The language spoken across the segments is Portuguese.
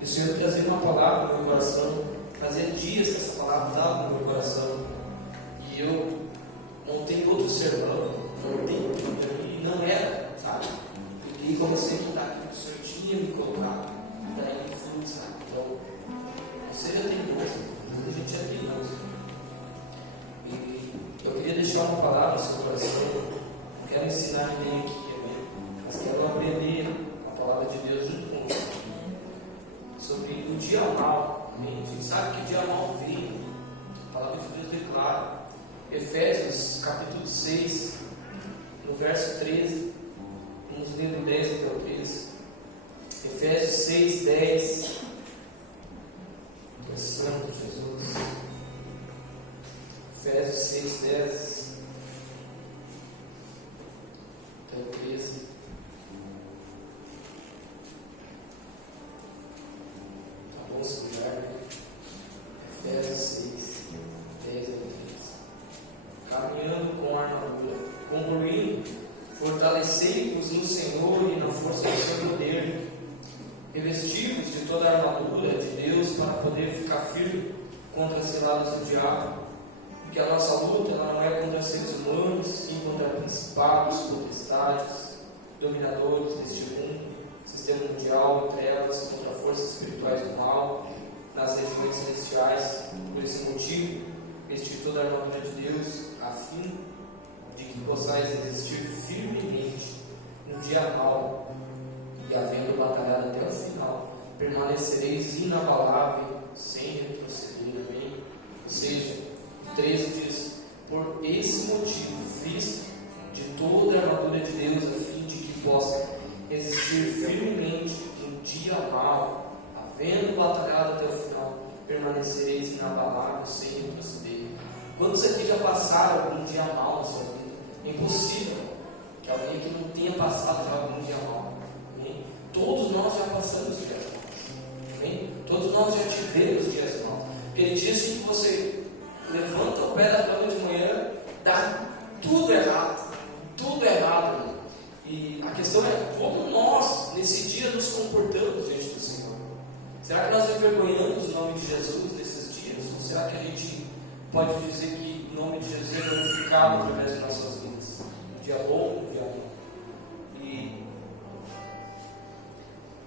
E o Senhor trazia uma palavra no meu coração. Fazia dias que essa palavra estava no meu coração. E eu montei outro sermão, montei e não era, sabe? E comecei a mudar aquilo que o Senhor tinha me colocado. Daí fui, sabe? Então, não seja teimoso, a gente é teimoso. E eu queria deixar uma palavra no seu coração. Não quero ensinar ninguém aqui, amém? Mas quero aprender a palavra de Deus junto com você. Sobre o dia mal, amém? A gente sabe que dia mal vem. A palavra de Deus declara. Efésios capítulo 6, no verso 13, vamos ler do 10 até o 13. Efésios 6, 10. Deus Santo Jesus. Efésios 6, 10 até o 13. Tá bom, se cuidar, né? Efésios 6, 10 até o 13. Caminhando com a armadura, concluindo, fortalecei-vos no Senhor e na força do seu poder, revestivos de toda a armadura de Deus para poder ficar firme contra as ciladas do diabo, porque a nossa luta ela não é contra seres humanos, sim contra principados, potestades, dominadores deste mundo, sistema mundial, trevas, contra forças espirituais do mal, nas regiões celestiais. Por esse motivo, vestir toda a armadura de Deus, a fim de que possais resistir firmemente no dia mau, e havendo batalhado até o final, permanecereis inabalável, sem retroceder. Amém? Ou seja, 13 diz: por esse motivo, visto de toda a armadura de Deus, a fim de que possa resistir firmemente no dia mau, havendo batalhado até o final, permanecereis inabalável, sem retroceder. Quantos aqui já passaram algum dia mal na sua vida? É impossível que alguém aqui não tenha passado já algum dia mal. Amém? Todos nós já passamos dias maus. Amém? Todos nós já tivemos dias maus. Aquele dia assim que você levanta o pé da cama de manhã, dá tudo errado. Tudo errado. Amém? E a questão é como nós, nesse dia, nos comportamos diante do Senhor. Será que nós envergonhamos o nome de Jesus nesses dias? Ou será que a gente pode dizer que o nome de Jesus é glorificado através de nossas vidas? Um dia bom, um dia bom. E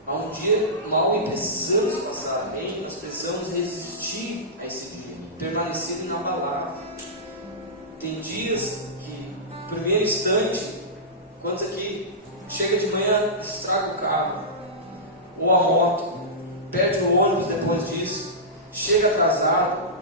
há um dia mau e precisamos passar, amém? Nós precisamos resistir a esse dia, permanecer inabalável. Tem dias que, no primeiro instante, quantos aqui chega de manhã, estraga o carro, ou a moto, perde o ônibus depois disso, chega atrasado,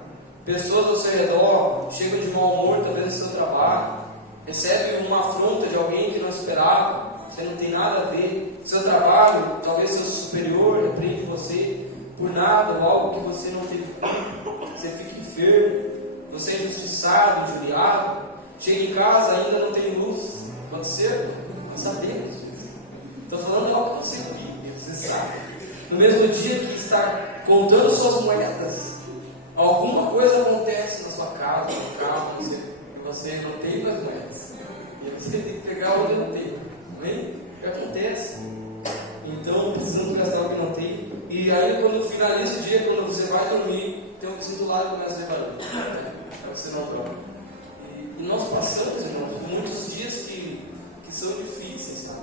pessoas ao seu redor chegam de mau humor, talvez no seu trabalho, recebe uma afronta de alguém que não esperava, você não tem nada a ver, seu trabalho, talvez seu superior repreende você por nada, ou algo que você não teve culpa, você fica enfermo, você é injustiçado, injuriado, chega em casa ainda não tem luz. Aconteceu? Nós sabemos. Estou falando algo que você vive, você sabe. No mesmo dia que está contando suas moedas, alguma coisa acontece na sua casa, no carro, você não tem mais moedas. E você tem que pegar onde não tem. Amém? O que acontece? Então, precisamos gastar o que não tem. E aí, quando finaliza o dia, quando você vai dormir, tem um vizinho do lado que começa a ver barulho. Para você não dorme. E nós passamos, irmãos, muitos dias que são difíceis, sabe?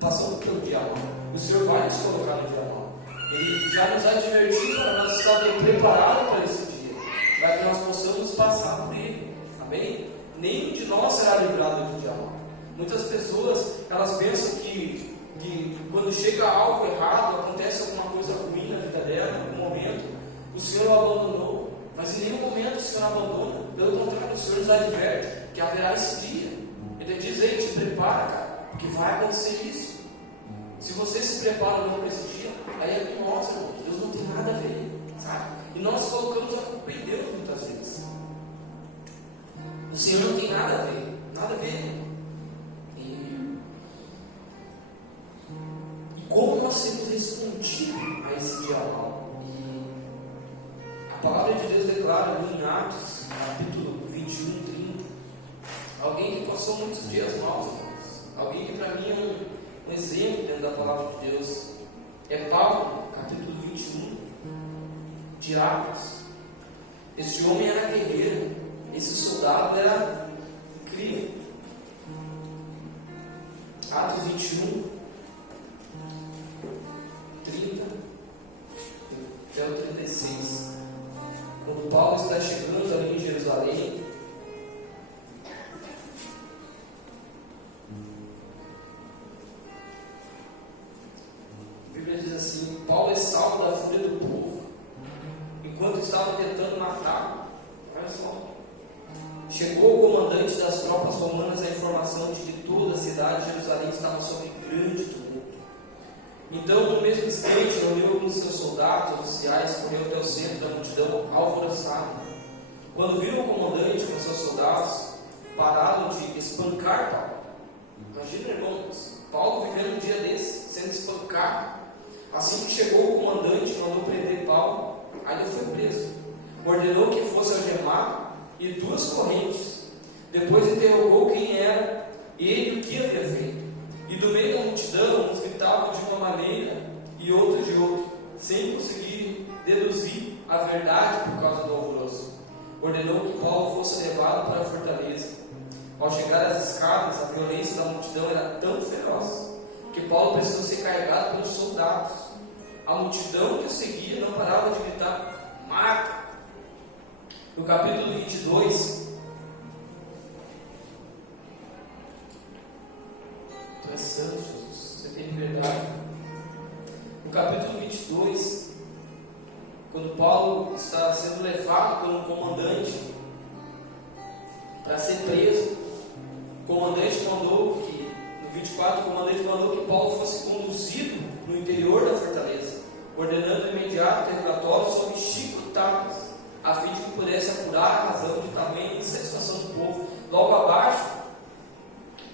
Passamos pelo dia mal. O Senhor vai nos colocar no dia mal. Ele já nos advertiu para nós estarmos preparados para esse dia, para que nós possamos passar por ele. Amém? Nenhum de nós será livrado do dia mal. Muitas pessoas, elas pensam que quando chega algo errado, acontece alguma coisa ruim na vida dela, em algum momento, o Senhor o abandonou. Mas em nenhum momento o Senhor abandona. Pelo contrário, o Senhor nos adverte que haverá esse dia. Ele diz: ei, te prepara, cara, porque vai acontecer isso. Se você se prepara ou não para esse dia, aí é com nós, irmãos. Deus não tem nada a ver, sabe? E nós colocamos a culpa em Deus muitas vezes. O Senhor não tem nada a ver, nada a ver. E como nós temos respondido a esse dia mal? E a palavra de Deus declara em Atos, capítulo 21, 30, alguém que passou muitos dias maus, alguém que para mim é um exemplo dentro da palavra de Deus, é Paulo, capítulo 20. de Atos. Esse homem era guerreiro, esse soldado era incrível. Atos 21, 30 até o 36. Quando Paulo está chegando ali em Jerusalém, a Bíblia diz assim: Paulo é salvo da fúria do povo, enquanto estava tentando matá-lo. Olha só. Chegou o comandante das tropas romanas a informação de que toda a cidade de Jerusalém estava sob grande tumulto. Então, no mesmo instante, reuniu alguns de seus soldados, oficiais, correu até o centro da multidão, alvoroçado. Quando viram o comandante com seus soldados, pararam de espancar Paulo. Imagina, irmãos, Paulo vivendo um dia desse, sendo espancado. Assim que chegou o comandante, mandou prender Paulo, aí ele foi preso. Ordenou que fosse algemado e 2 correntes. Depois interrogou quem era ele e o que havia feito. E do meio da multidão, uns gritavam de uma maneira e outros de outra, sem conseguir deduzir a verdade por causa do alvoroço. Ordenou que Paulo fosse levado para a fortaleza. Ao chegar às escadas, a violência da multidão era tão feroz que Paulo precisou ser carregado pelos soldados. A multidão que o seguia não parava de gritar: mata! No capítulo 22, tu és santo, Jesus, você tem liberdade. No capítulo 22, quando Paulo está sendo levado por um comandante para ser preso, o comandante mandou que, no 24, o comandante mandou que Paulo fosse conduzido no interior da fortaleza, ordenando imediato interrogatório sobre chicotadas, a fim de que pudesse apurar a razão de tamanha insatisfação do povo. Logo abaixo,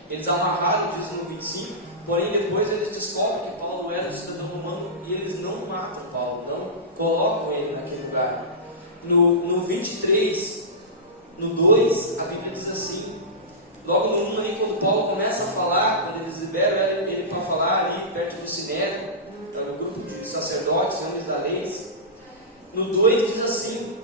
eles amarraram, diz no 25, porém depois eles descobrem que Paulo era um cidadão romano e eles não matam Paulo, não colocam ele naquele lugar. No 23, no 2, a Bíblia diz assim, logo no 1 ali, quando Paulo começa a falar, quando eles liberam ele para falar ali perto do Sinédrio, no grupo de sacerdotes, homens da lei, no 2 diz assim,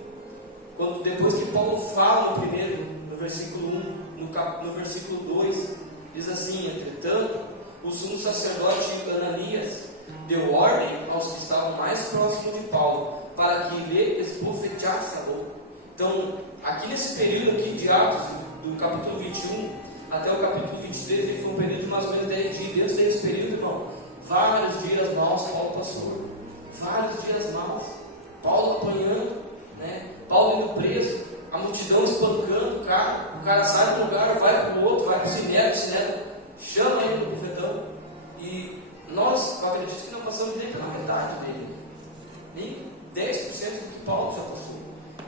depois que Paulo fala no primeiro, no versículo 1, no versículo 2, diz assim: entretanto, o sumo sacerdote Ananias deu ordem aos que estavam mais próximos de Paulo, para que lhe esbofeteasse a boca. Então, aqui nesse período aqui de Atos, do capítulo 21 até o capítulo 23, ele foi um período de mais ou menos 10 dias. Dentro desse período, irmão, vários dias maus Paulo passou. Vários dias maus. Paulo apanhando, né? Paulo indo preso, a multidão espancando o cara sai de um lugar, vai para o outro, vai para o Sinédrio, chama ele no bufetão. E nós, acredito que não passamos nem pela metade dele, nem 10% do que Paulo já passou.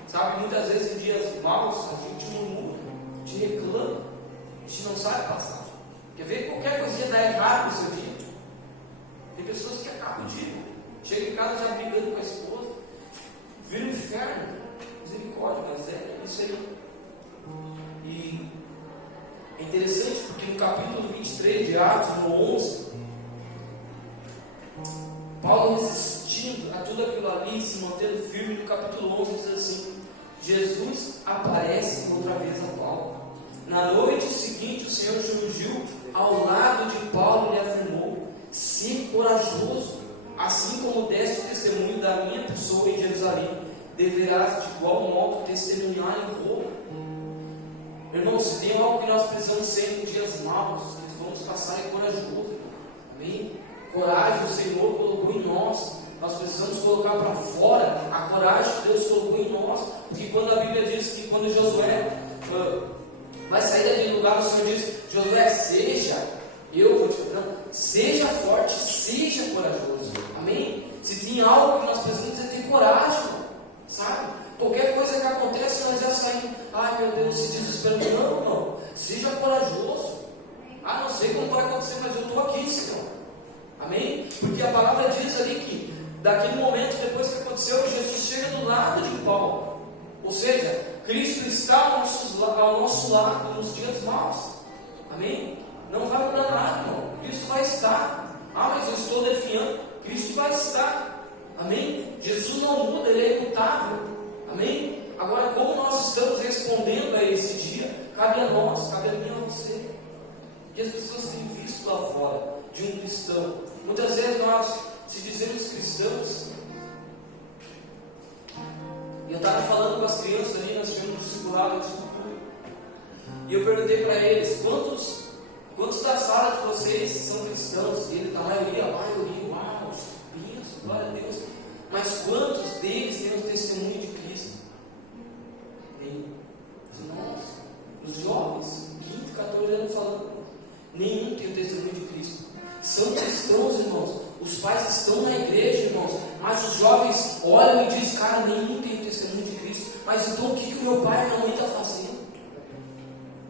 Sabe, muitas vezes em dias maus a gente murmura, a gente reclama, a gente não sabe passar. Quer ver? Qualquer coisinha dá errado no seu dia. Tem pessoas que acabam o dia, chega em casa já brigando com a esposa, vira um inferno. Misericórdia, mas é isso aí. E é interessante porque no capítulo 23 de Atos, no 11, Paulo resistindo a tudo aquilo ali, se mantendo firme, no capítulo 11 diz assim: Jesus aparece outra vez a Paulo. Na noite seguinte, o Senhor surgiu ao lado de Paulo e lhe afirmou: "Se corajoso, assim como deste testemunho da minha pessoa em Jerusalém, deverás de igual modo testemunhar em Roma." Irmãos, se tem algo que nós precisamos ser em dias maus, nós vamos passar em corajoso. Amém? Coragem o Senhor colocou em nós. Nós precisamos colocar para fora a coragem que Deus colocou em nós. Porque quando a Bíblia diz que quando Josué vai sair daquele lugar, o Senhor diz: Josué, seja forte, seja corajoso. Amém? Se tem algo que nós precisamos é ter coragem, sabe? Qualquer coisa que acontece, nós já saímos: ai meu Deus, se desesperando. Não, seja corajoso. Não sei como vai acontecer, mas eu estou aqui, Senhor. Amém? Porque a palavra diz ali que daquele momento, depois que aconteceu, Jesus chega do lado de Paulo. Ou seja, Cristo está ao nosso lado nos dias maus. Amém? Não vai mudar nada, irmão. Cristo vai estar. Mas eu estou defiando. Cristo vai estar. Amém? Jesus não muda, Ele é imutável. Agora, como nós estamos respondendo a esse dia, cabe a nós, cabe a mim e a você. E as pessoas têm visto lá fora de um cristão. Muitas vezes nós, se dizemos cristãos, e eu estava falando com as crianças ali, nós tivemos um discipulado de cultura, e eu perguntei para eles, quantos da sala de vocês são cristãos? E ele, a maioria, uau, benção, glória a Deus. Mas quantos deles têm o testemunho de Cristo? Nenhum. Irmãos, os jovens, 15, 14 anos falando, nenhum tem o testemunho de Cristo. São cristãos, irmãos. Os pais estão na igreja, irmãos. Mas os jovens olham e dizem, cara, nenhum tem o testemunho de Cristo. Mas então o que o meu pai e minha mãe estão fazendo?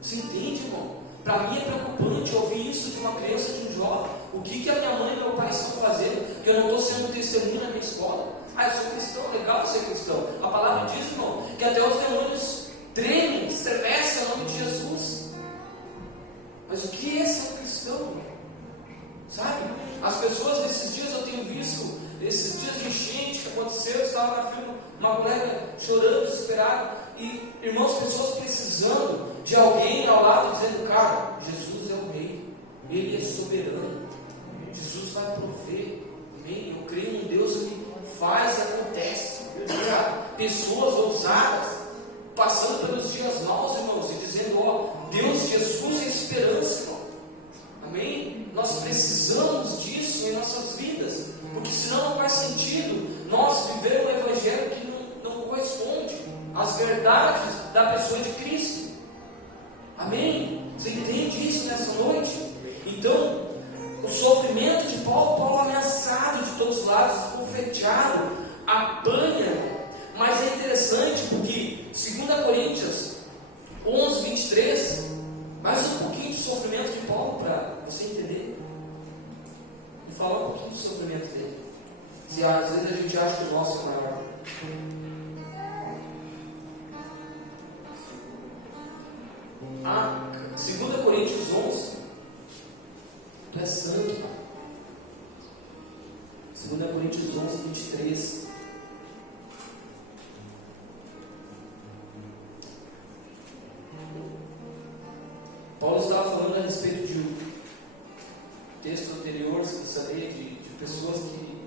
Você entende, irmão? Para mim é preocupante ouvir isso de uma criança, de um jovem. O que a minha mãe e meu pai estão fazendo? Que eu não estou sendo testemunha na minha escola. Eu sou cristão, legal ser cristão. A palavra diz, irmão, que até os demônios tremem, estremecem no nome de Jesus. Mas o que é ser cristão, irmão? Sabe? As pessoas desses dias eu tenho visto, esses dias de enchente que aconteceu, eu estava na fila, uma colega chorando, desesperada, e irmãos, pessoas precisando de alguém ao lado dizendo, cara, Jesus é o rei, Ele é soberano, Jesus vai prover, amém? Eu creio num Deus que faz e acontece. Pessoas ousadas passando pelos dias maus, irmãos, e dizendo, Deus, Jesus é esperança, irmão. Amém? Nós precisamos disso em nossas vidas, porque senão não faz sentido nós viver um evangelho que não corresponde às verdades da pessoa de Cristo. Amém? Você entende isso nessa noite? Então, o sofrimento de Paulo ameaçado de todos os lados, confeteado, apanha. Mas é interessante porque 2 Coríntios 11, 23, mais um pouquinho de sofrimento de Paulo para você entender. E falar um pouquinho do sofrimento dele. Se às vezes a gente acha que o nosso é maior. 2 Coríntios 11. Tu és santo, Pai. 2 Coríntios 11, 23. Paulo estava falando a respeito de um texto anterior, se você saber, de pessoas que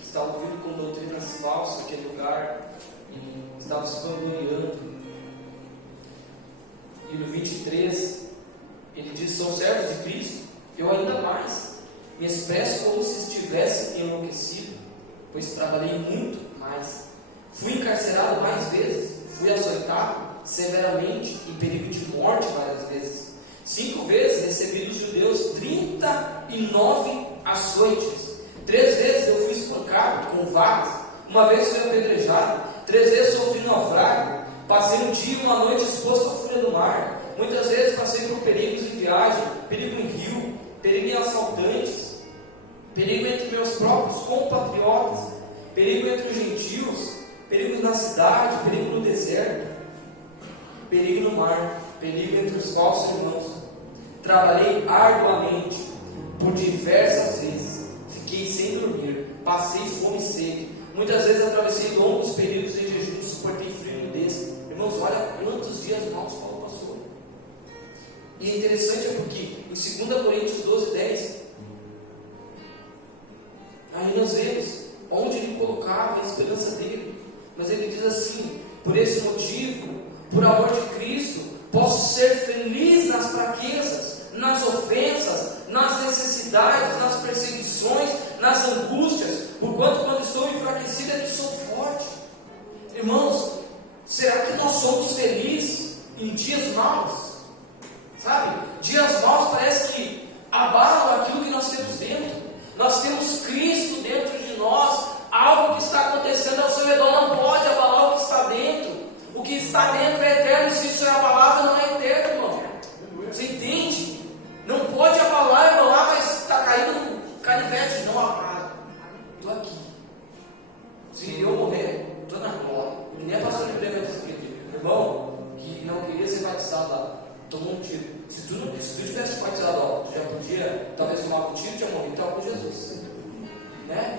estavam vindo com doutrinas falsas naquele lugar e estavam se vangloriando. E no 23, ele diz, são servos de Cristo, eu ainda mais, me expresso como se estivesse enlouquecido, pois trabalhei muito mais, fui encarcerado mais vezes, fui açoitado severamente, em perigo de morte várias vezes, 5 vezes recebi dos judeus 39 açoites, 3 vezes eu fui espancado com varas, uma vez fui apedrejado, 3 vezes sofri naufrágio, passei um dia e uma noite exposto à fúria do mar. Muitas vezes passei por perigos de viagem, perigo em rio, perigo em assaltantes, perigo entre meus próprios compatriotas, perigo entre os gentios, perigo na cidade, perigo no deserto, perigo no mar, perigo entre os falsos irmãos. Trabalhei arduamente por diversas vezes, fiquei sem dormir, passei fome e sede. Muitas vezes atravessei longos períodos de jejum, suportei frio e nudez. Irmãos, olha quantos dias maus Paulo passou. E é interessante porque em 2 Coríntios 12, 10, aí nós vemos onde ele colocava a esperança dele. Mas ele diz assim, por esse motivo, por amor de Cristo, posso ser feliz nas fraquezas, nas ofensas, nas necessidades, nas perseguições, nas angústias, porquanto quando estou enfraquecido é que sou forte. Irmãos, será que nós somos felizes em dias maus? Sabe? Dias maus parece que abalam aquilo que nós temos dentro. Nós temos Cristo dentro de nós. Algo que está acontecendo ao seu redor não pode abalar o que está dentro. O que está dentro é eterno. Se isso é abalável, não é eterno, irmão. Você entende? Não pode abalar, mas está caindo no canivete. Não abala. Estou aqui. Se eu morrer, estou na glória. E nem a pastora de Brega disse que irmão que não queria ser batizado lá, tomou um tiro. Se tu tivesse batizado lá, tu já podia talvez tomar um tiro, tinha morrido, estava com Jesus. Né?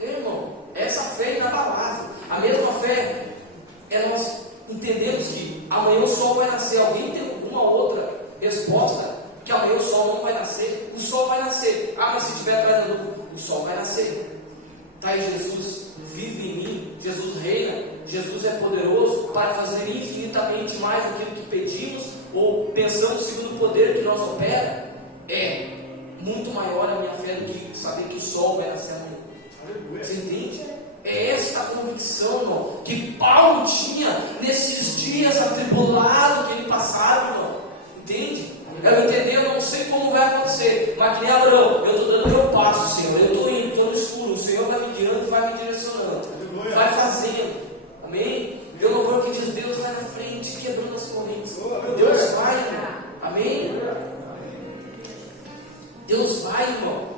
Irmão, essa fé é inabalável. mas se tiver atrás da luz, o sol vai nascer. Está aí Jesus, vive em mim, Jesus reina, Jesus é poderoso para fazer infinitamente mais do que pedimos ou pensamos segundo o poder que nós opera. É muito maior a minha fé do que saber que o sol vai nascer amanhã. Você entende? É essa a convicção, irmão, que Paulo tinha nesses dias atribulados que ele passava, irmão. Entende? Eu entender, eu não sei como vai acontecer, mas que nem Abraão, eu estou dando meu passo, Senhor, eu estou indo, estou no escuro, o Senhor vai me guiando, vai me direcionando, vai fazendo, amém? Meu louvor que diz, Deus vai na frente, quebrando as correntes, Deus vai, irmão, amém? Deus vai, irmão.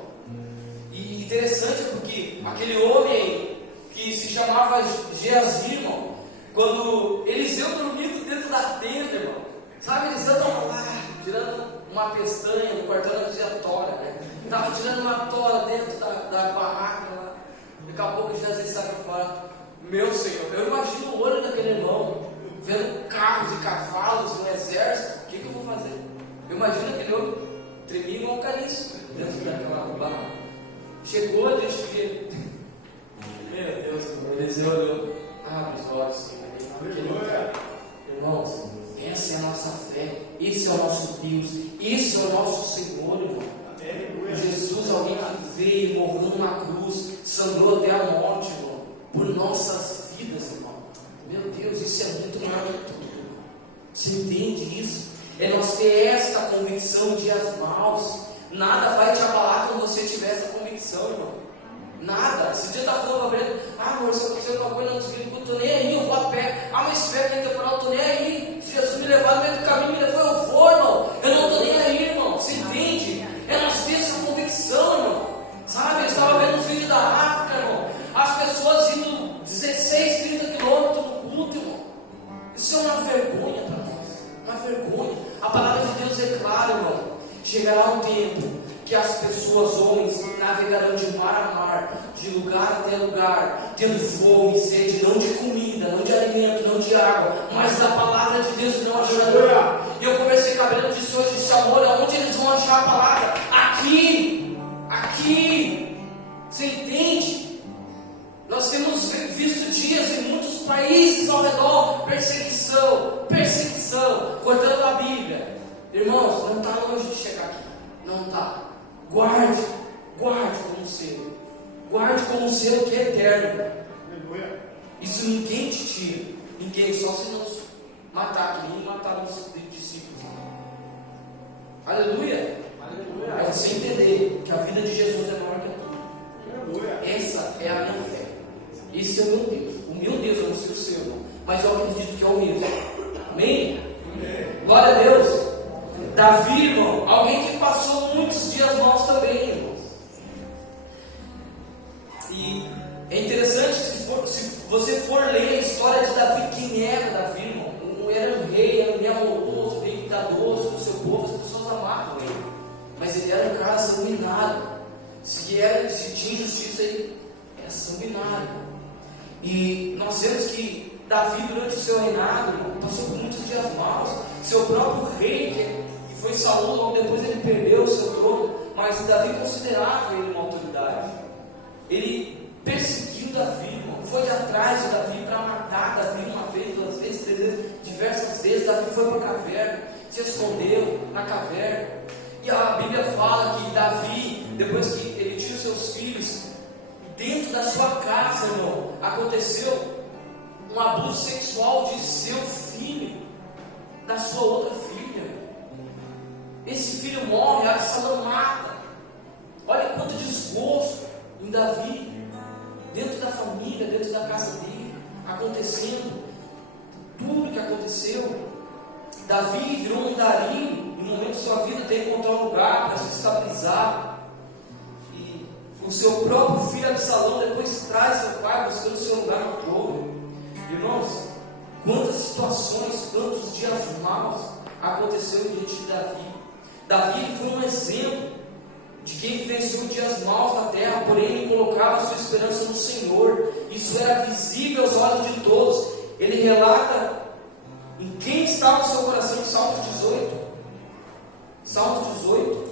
E interessante porque aquele homem que se chamava Geazi, irmão, quando Eliseu dormindo dentro da tenda, irmão, sabe, Eliseu estava lá, tirando uma pestanha, cortando a tora, né? Estava tirando uma tora dentro da barraca lá. Daqui a pouco Geazi sai para fora. Meu Senhor, eu imagino o olho daquele irmão, vendo carros e cavalos, um exército. O que eu vou fazer? Eu imagino aquele homem tremia igual um caniço dentro daquela barraca. Chegou, deixa eu ver. Meu Deus, Eliseu olhou. Abre os olhos, Senhor. Irmãos, essa é a nossa fé, esse é o nosso Deus, esse é o nosso Senhor, irmão. Jesus, alguém que veio, morreu numa cruz, sangrou até a morte, irmão, por nossas vidas, irmão. Meu Deus, isso é muito maior que tudo, irmão. Você entende isso? É nós ter esta convicção de dias maus. Nada vai te abalar quando você tiver essa convicção, irmão. Nada. Esse dia eu estava falando para ele, amor, se acontecer alguma coisa, não desliga, eu estou nem aí, eu vou a pé. Mas se tiver que temporal, eu estou nem aí. Se Jesus me levar no meio do caminho, me levou, eu vou, irmão. Eu não estou nem aí, irmão. Você entende? É nós ter essa convicção, irmão. Sabe, eu estava vendo um vídeo da África, irmão. As pessoas indo 16, 30 quilômetros no culto, irmão. Isso é uma vergonha para nós. Uma vergonha. A palavra de Deus é clara, irmão. Chegará um tempo que as pessoas, homens, navegarão de mar a mar, de lugar até lugar, tendo fome e sede, não de comida, não de alimento, não de água, mas da palavra de Deus não acharão. E eu conversei com a Brenda disso hoje, disse, amor, aonde eles vão achar a palavra? Aqui, aqui. Você entende? Nós temos visto dias em muitos países ao redor, perseguição, cortando a Bíblia. Irmãos, não está longe de chegar aqui, não está. Guarde como selo. Guarde como selo que é eterno. Isso ninguém te tira. Ninguém, só se nos matar, que nem mataram os discípulos. Aleluia. É você entender que a vida de Jesus é maior que tudo. Essa é a minha fé. Esse é o meu Deus. O meu Deus, eu não sei o seu, irmão, mas eu acredito que é o mesmo. Amém? Glória a Deus. Davi, irmão, alguém que passou muitos dias maus também, irmãos. E é interessante, se você for ler a história de Davi, quem era Davi, irmão? Era um rei, era um rei amoroso, rei cuidadoso do seu povo, as pessoas amavam ele. Mas ele era um cara sanguinário. Se tinha injustiça, ele era sanguinário. E nós vemos que Davi, durante o seu reinado, irmão, passou por muitos dias maus. Seu próprio rei, que foi Saul, logo depois ele perdeu o seu trono, mas Davi considerava ele uma autoridade. Ele perseguiu Davi, irmão, foi atrás de Davi para matar Davi uma vez, 2 vezes, 3 vezes, diversas vezes. Davi foi para a caverna, se escondeu na caverna. E a Bíblia fala que Davi, depois que ele tinha os seus filhos, dentro da sua casa, irmão, aconteceu um abuso sexual de seu filho, da sua outra filha. Esse filho morre, Absalão mata. Olha quanto desgosto em Davi, dentro da família, dentro da casa dele, acontecendo tudo que aconteceu. Davi virou um andarilho, no momento da sua vida tem que encontrar um lugar para se estabilizar. E o seu próprio filho Absalão depois traz seu pai buscando seu lugar no trono. Irmãos, quantas situações, quantos dias maus aconteceram diante de Davi. Davi foi um exemplo de quem vivenciou dias maus na terra, porém ele colocava sua esperança no Senhor. Isso era visível aos olhos de todos. Ele relata em quem estava o seu coração, Salmo 18. Salmo 18.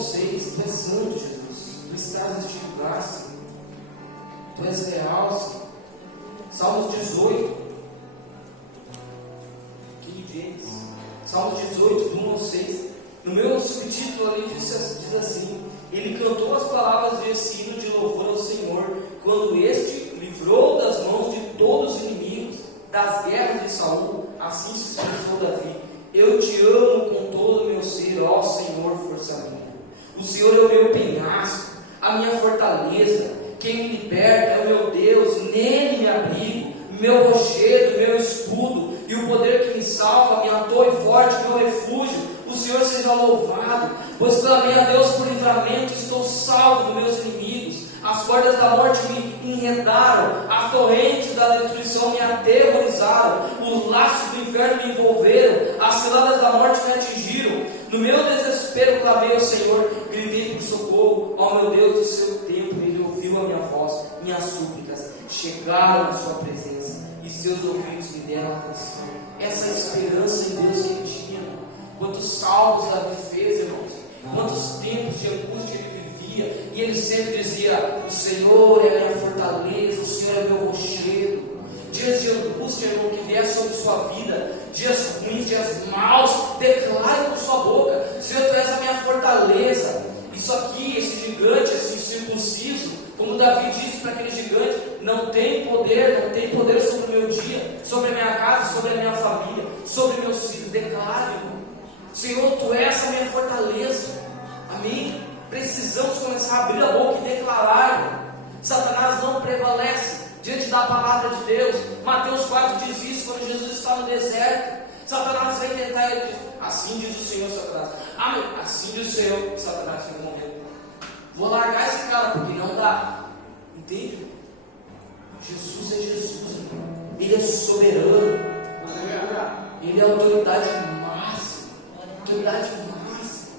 6, Tu és santo, Jesus. Tu estás neste lugar, Senhor. Tu és real, Senhor. Salmos 18. King James. Salmos 18, do 1 ao 6. No meu subtítulo ali diz assim: Ele cantou as palavras desse hino de louvor ao Senhor, quando este livrou das mãos de todos os inimigos, das guerras de Saul. Assim se expressou Davi: Eu te amo com todo o meu ser, ó Senhor, força minha. O Senhor é o meu penhasco, a minha fortaleza, quem me liberta é o meu Deus, nele me abrigo, meu rochedo, meu escudo, e o poder que me salva, minha torre forte, meu refúgio. O Senhor seja louvado, pois clamei a Deus por livramento, estou salvo dos meus inimigos. As cordas da morte me enredaram, as torrentes da destruição me aterrorizaram, os laços do inferno me envolveram, as ciladas da morte me atingiram. No meu desespero clamei ao Senhor, gritei por socorro. Ó meu Deus, do seu tempo Ele ouviu a minha voz, minhas súplicas chegaram à sua presença, e seus ouvidos me deram atenção. Essa esperança em Deus que ele tinha. Quantos salmos Davi fez, irmãos? Quantos tempos de angústia ele vivia? E ele sempre dizia: O Senhor é a minha fortaleza, o Senhor é meu rochedo. Dias de angústia, irmão, que vier sobre sua vida, dias ruins, dias maus, declare com sua boca: Senhor, Tu és a minha fortaleza. Isso aqui, esse gigante, esse incircunciso, como Davi disse para aquele gigante, não tem poder sobre o meu dia, sobre a minha casa, sobre a minha família, sobre meus filhos. Declare, irmão: Senhor, Tu és a minha fortaleza. Amém? Precisamos começar a abrir a boca e declarar, irmão. Satanás não prevalece diante da palavra de Deus. Mateus 4 diz isso, quando Jesus está no deserto. Satanás vem tentar, ele diz: Assim diz o Senhor, Satanás. Assim diz o Senhor, Satanás, fica morrendo. Vou largar esse cara, porque não dá. Entende? Jesus é Jesus, irmão. Ele é soberano. Ele é autoridade máxima. Autoridade máxima.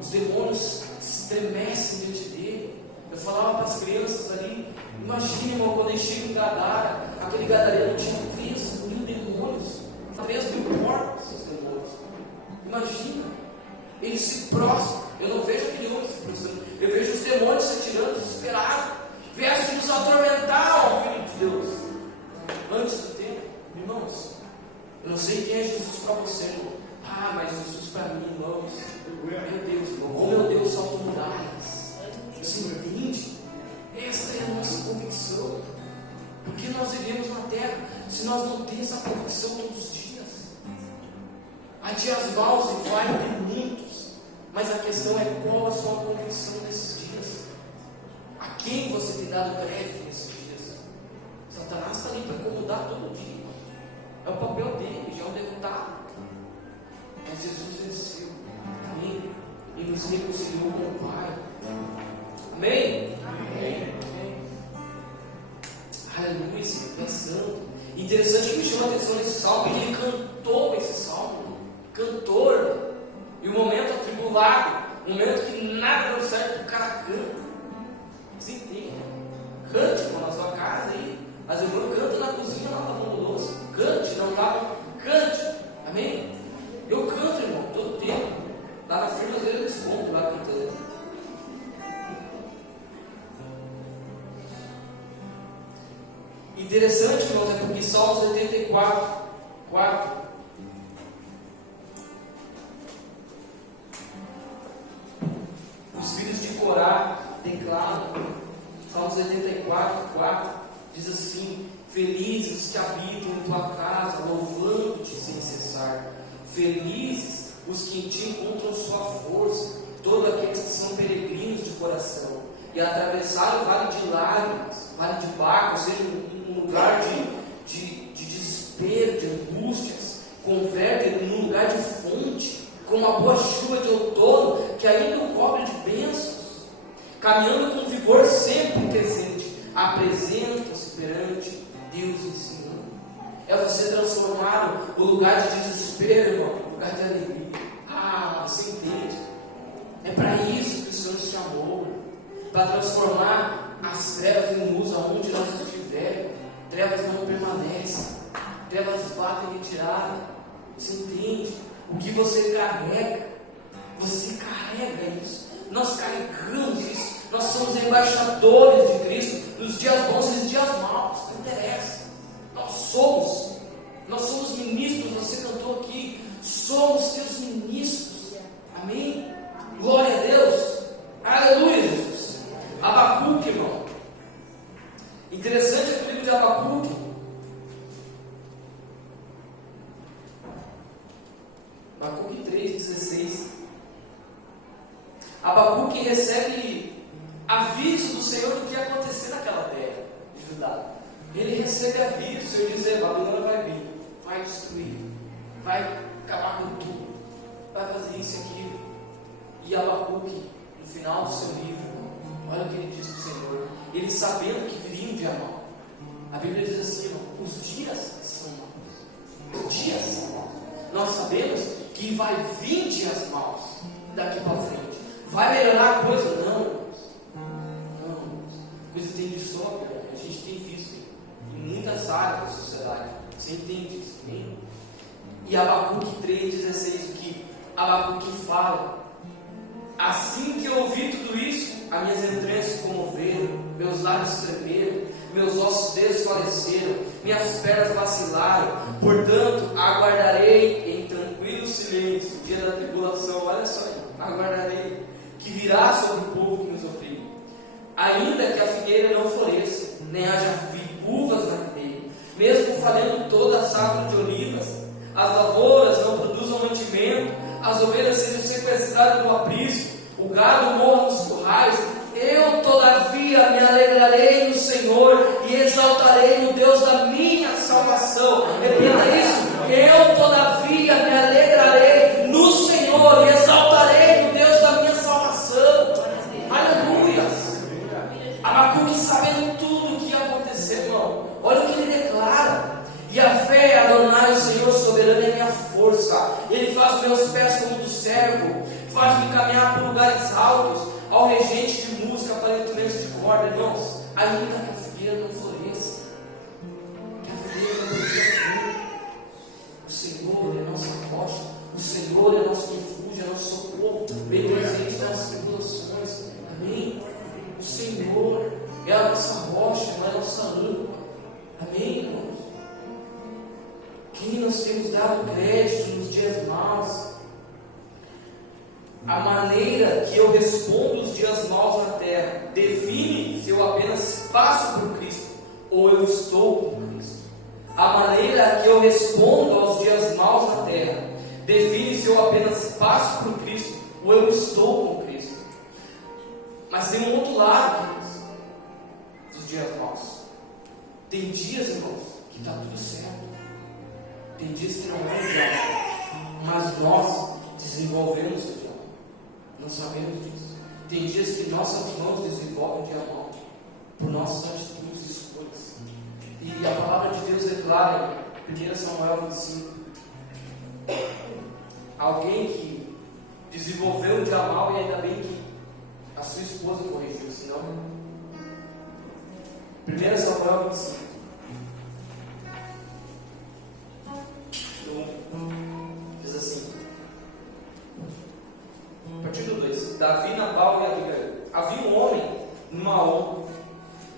Os demônios estremecem diante dele. Eu falava para as crianças ali: Imagina, irmão, quando eles chegam em Gadara, aquele gadareno tinha 3.000 demônios, 3.000 porcos, esses demônios. Imagina, eles se prostram. Eu não vejo aquele homem se prostrando, eu vejo os demônios se tirando, desesperados, viessem nos atormentar, ó Filho de Deus, antes do tempo. Irmãos, eu não sei quem é Jesus para você, irmão. Mas Jesus para mim, irmãos, meu Deus, irmão, oh meu Deus, salto muralhas. Você entende? Esta é a nossa convicção. Porque nós vivemos na terra se nós não temos essa convicção todos os dias? Há dias maus e vai ter muitos, mas a questão é qual a sua convicção nesses dias. A quem você tem dado crédito nesses dias? Satanás está ali para incomodar todo dia. É o papel dele, já é um derrotado. Mas Jesus venceu. Amém? E nos reconciliou com o Pai. Amém? Amém. Aleluia, Senhor, pensando. Interessante que me chama a atenção nesse salmo, que ele cantou esse salmo. Cantor. E o momento atribulado, o momento que nada deu certo, o cara canta. Você entende? Cante, irmão, na sua casa aí. As irmãs cantam na cozinha, lá lavando louça. Cante, não lava, cante. Amém? Eu canto, irmão, todo tempo. Lá na firma, às vezes eu escondo lá cantando. Interessante, irmãos, é porque Salmos 84, 4. Os filhos de Corá declaram, Salmos 84, 4, diz assim: Felizes os que habitam em tua casa, louvando-te sem cessar. Felizes os que em ti encontram sua força, todos aqueles que são peregrinos de coração, e atravessaram o vale de lágrimas, vale de Baca, ou seja, um lugar de desespero, de angústias, convertem num lugar de fonte, com uma boa chuva de outono, que ainda o cobre de bênçãos, caminhando com vigor sempre crescente, apresentam-se perante Deus ensinando. É você transformar o lugar de desespero, irmão, em lugar de alegria. Você entende? É para isso que o Senhor te chamou, para transformar as trevas em luz aonde nós estivermos. Trevas não permanecem, trevas batem em retirada. Você entende? O que você carrega carrega isso, nós carregamos isso, nós somos embaixadores de Cristo, nos dias bons e nos dias maus, não interessa, nós somos ministros, você cantou aqui, somos teus ministros, amém? Glória a Deus, aleluia, Jesus. Abacuque, irmão, interessante é que o livro de Abacuque, Abacuque 3,16, Abacuque recebe aviso do Senhor do que ia acontecer naquela terra de Judá. Ele recebe aviso, o Senhor diz: Babilônia vai vir, vai destruir, vai acabar com tudo, vai fazer isso e aquilo. E Abacuque, no final do seu livro, olha o que ele diz para o Senhor, ele sabendo que viria um dia mau. A Bíblia diz assim, irmão, os dias são maus, os dias são maus. Nós sabemos que vai vir dias maus daqui para frente. Vai melhorar a coisa? Não. A coisa tem de sobra, a gente tem visto em muitas áreas da sociedade. Você entende isso? Hein? E Abacuque 3,16, o que Abacuque fala: assim que eu ouvi tudo isso, as minhas entranhas se comoveram, meus lábios tremeram, meus ossos desfaleceram, minhas pernas vacilaram. Portanto, aguardarei em tranquilo silêncio o dia da tribulação. Olha só aí, aguardarei, que virá sobre o povo que nos oprime. Ainda que a figueira não floresça, nem haja uvas na videira, mesmo falhando toda a safra de olivas, as lavouras não produzam mantimento, as ovelhas sejam sequestradas do aprisco, o gado morra nos currais, eu todavia me alegrarei no Senhor e exaltarei no Deus da minha salvação. Repita isso: eu todavia me alegrarei no Senhor e exaltarei no Deus da minha salvação. Aleluia! Abacuque sabendo tudo o que ia acontecer, irmão. Olha o que ele declara: e a fé é Adonai, o Senhor soberano, é minha força. Ele faz meus pés como do servo, faz-me caminhar por lugares altos, ao regente de música para instrumentos de corda. Irmãos, ainda que a figueira não floresça, que a figueira não floresça, o Senhor é nossa rocha, o Senhor é nosso refúgio, é nosso socorro, bem presente nas nossas tribulações. Amém? O Senhor é a nossa rocha, não é a nossa âncora. Amém, irmãos? Quem nós temos dado crédito nos dias maus? A maneira que eu respondo os dias maus na terra define se eu apenas passo por Cristo ou eu estou com Cristo. A maneira que eu respondo aos dias maus na terra define se eu apenas passo por Cristo ou eu estou com Cristo. Mas tem um outro lado, queridos, dos dias maus. Tem dias, irmãos, que está tudo certo. Tem dias que não é diabo, mas nós desenvolvemos o diabo. Não sabemos disso. Tem dias que nossas mãos desenvolvem o diabo por nossas atitudes e escolhas. E a palavra de Deus declara em 1 Samuel 25: alguém que desenvolveu o diabo, e ainda bem que a sua esposa corrigiu, senão. 1 Samuel 25. Diz assim, a partir do 2: Davi, Nabal e Abigail. Havia um homem no Maom.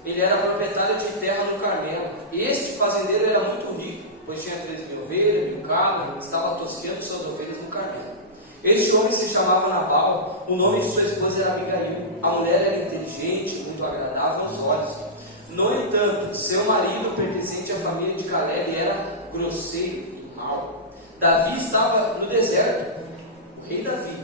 Ele era proprietário de terra no Carmelo. Este fazendeiro era muito rico, pois tinha 3.000 ovelhas, 1.000 cabras, e estava tosqueando suas ovelhas no Carmelo. Este homem se chamava Nabal. O nome de sua esposa era Abigail. A mulher era inteligente, muito agradável aos olhos. No entanto, seu marido, pertencente à família de Caleb, era grosseiro e mau. Davi estava no deserto, o rei Davi,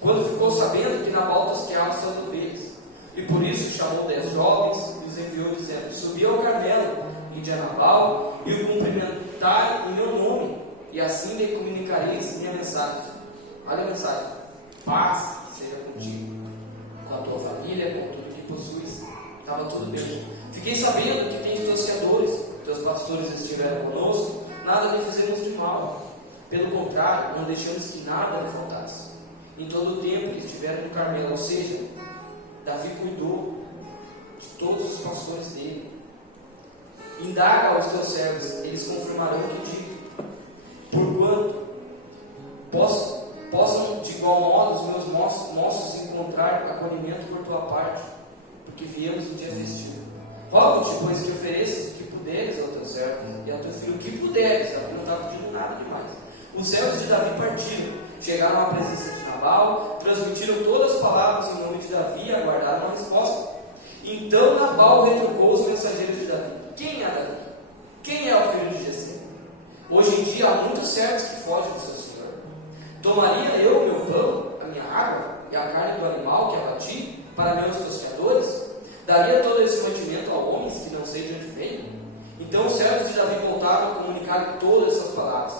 quando ficou sabendo que Nabal tosqueava suas ovelhas. E por isso chamou 10 jovens e os enviou dizendo: subi ao Carmelo, ide a Nabal, e o cumprimentai em meu nome, e assim lhe comunicareis minha mensagem. Olha a mensagem: paz seja contigo, com a tua família, com tudo que possuis. Estava tudo bem. Fiquei sabendo que tens tosqueadores, teus pastores estiveram conosco, nada lhe fizemos de mal. Pelo contrário, não deixamos que nada lhe faltasse. Em todo o tempo que estiveram no Carmelo, ou seja, Davi cuidou de todos os pastores dele. Indaga aos teus servos, eles confirmarão o que digo. Porquanto possam de igual modo os meus encontrar acolhimento por tua parte, porque viemos em dia festivo. Rogo-te, pois, que ofereças o que puderes ao teu servo e ao teu filho, o que puderes. Davi não está pedindo nada demais. Os servos de Davi partiram, chegaram à presença de Nabal, transmitiram todas as palavras em nome de Davi e aguardaram a resposta. Então Nabal retrucou os mensageiros de Davi: quem é Davi? Quem é o filho de Jessé? Hoje em dia há muitos servos que fogem do seu senhor. Tomaria eu o meu pão, a minha água e a carne do animal que abati para meus tosqueadores? Daria todo esse mantimento a homens que não sei de onde vêm? Então os servos de Davi voltaram a comunicar todas essas palavras.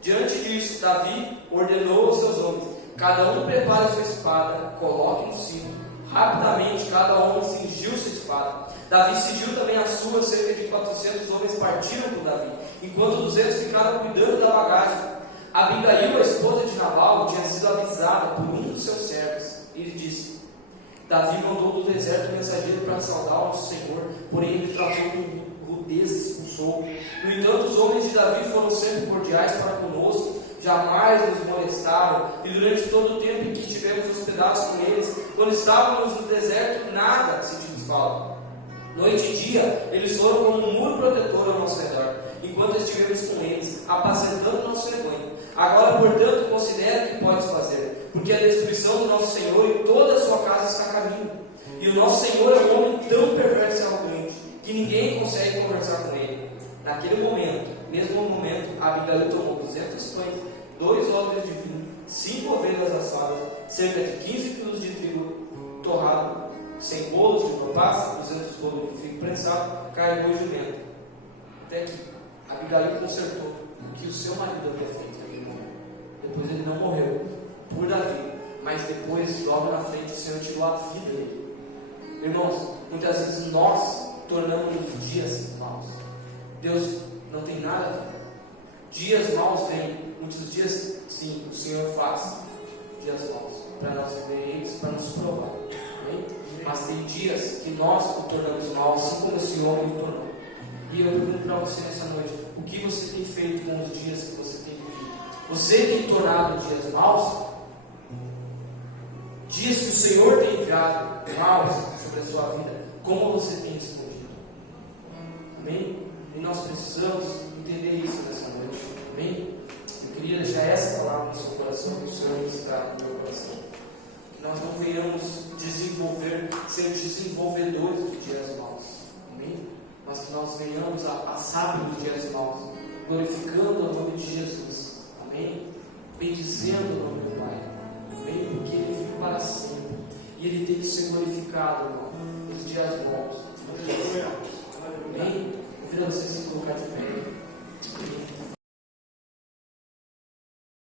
Diante disso, Davi ordenou aos seus homens: cada um prepare sua espada, coloque no cinto. Rapidamente cada homem cingiu sua espada. Davi cingiu também a sua. Cerca de 400 homens partiram com Davi, enquanto 200 ficaram cuidando da bagagem. Abigail, a esposa de Nabal, tinha sido avisada por um dos seus servos. Ele disse: Davi mandou do deserto um mensageiro para saudar o nosso Senhor, porém ele tratou com rudeza e expulsou. No entanto, os homens de Davi foram sempre cordiais para conosco, jamais nos molestaram, e durante todo o tempo em que estivemos hospedados com eles, quando estávamos no deserto, nada sentimos falta. Noite e dia, eles foram como um muro protetor ao nosso redor, enquanto estivemos com eles, apacentando o nosso rebanho. Agora, portanto, considera o que podes fazer, porque a destruição do nosso Senhor e toda a sua casa está a caminho. E o nosso Senhor é um homem tão perverso e arrogante, que ninguém consegue conversar com ele. Naquele momento, mesmo momento, Abigail tomou 200 pães, 2 odres de vinho, 5 ovelhas assadas, cerca de 15 quilos de trigo torrado, 100 bolos de propassa, 200 bolos de figo prensado, carregou o jumento. Até que Abigail consertou o que o seu marido havia feito naquele momento. Depois ele não morreu por Davi, mas depois, logo na frente, o Senhor tirou a vida dele. Irmãos, muitas vezes nós tornamos os dias maus. Deus não tem nada a ver. Dias maus vêm, muitos dias, sim, o Senhor faz dias maus para nós ver eles, para nos provar. Amém? Mas tem dias que nós o tornamos mal, assim como esse homem o tornou. E eu pergunto para você nessa noite: o que você tem feito com os dias que você tem vivido? Você tem tornado dias maus? Dias que o Senhor tem enviado maus sobre a sua vida, como você tem respondido? Amém? E nós precisamos entender isso nessa noite. Amém? Eu queria deixar essa palavra no seu coração, que o Senhor está no meu coração. Que nós não venhamos ser desenvolvedores de dias maus. Amém? Mas que nós venhamos a passar pelos dias maus, glorificando o nome de Jesus. Amém? Bendizendo o nome do Pai. Amém? Porque Ele vive para sempre. E Ele tem que ser glorificado, irmão, nos dias maus.